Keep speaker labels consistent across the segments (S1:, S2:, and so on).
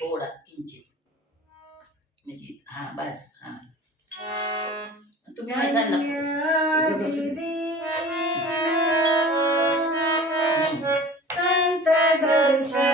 S1: थोडा किंचित. म्हणजे हा बस हा. तुम्ही
S2: संत दर्शनाचा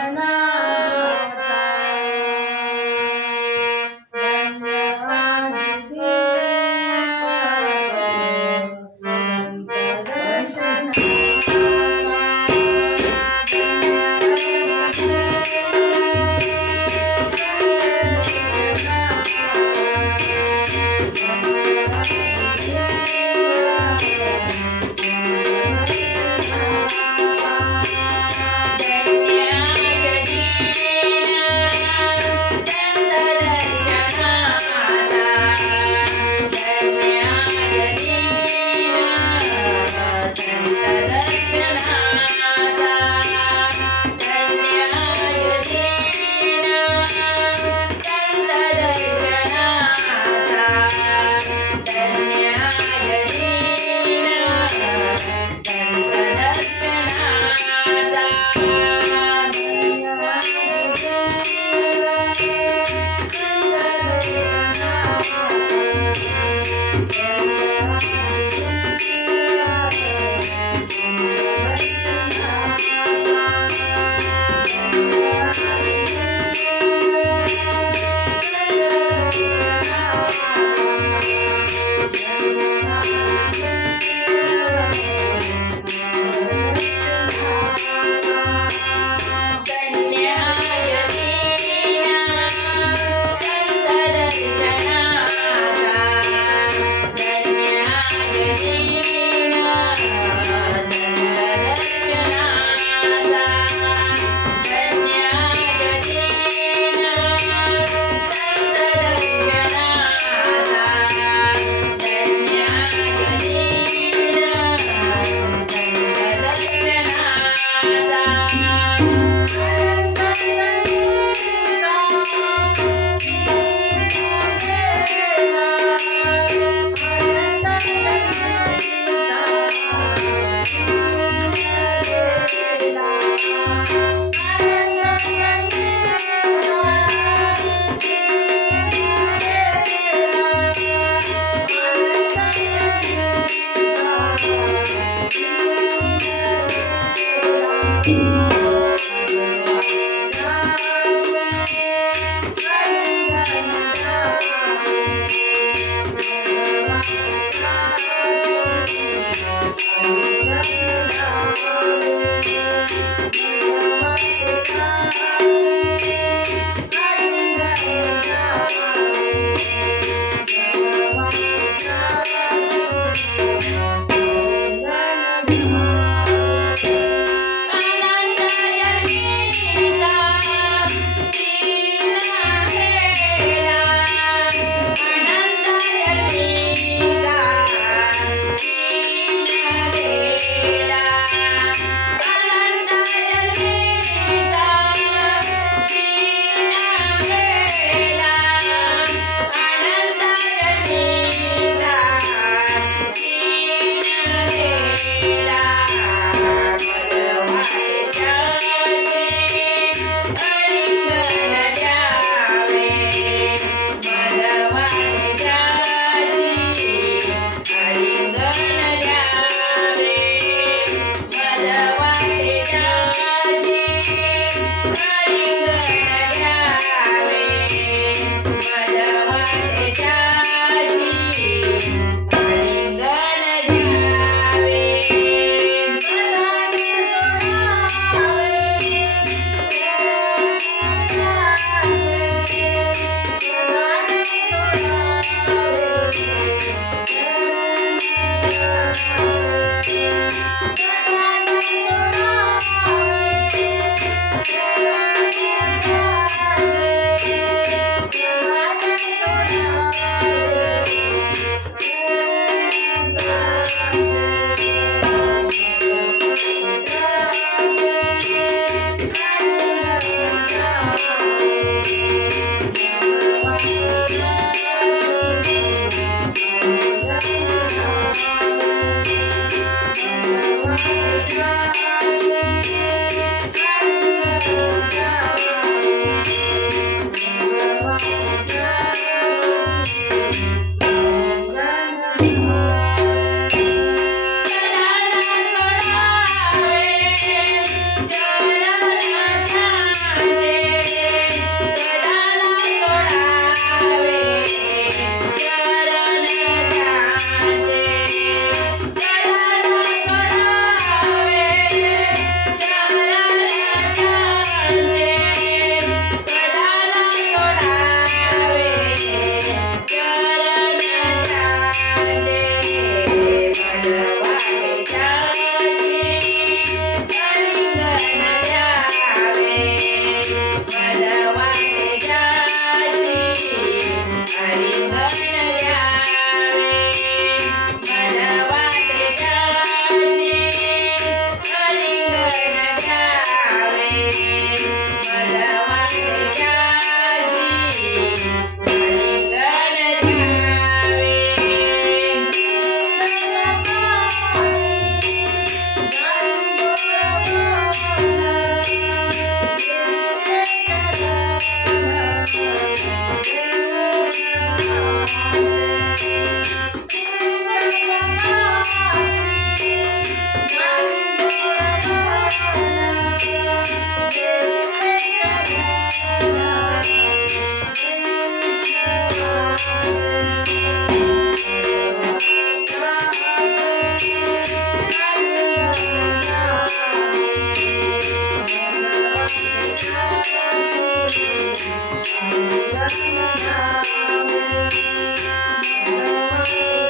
S2: Thank you.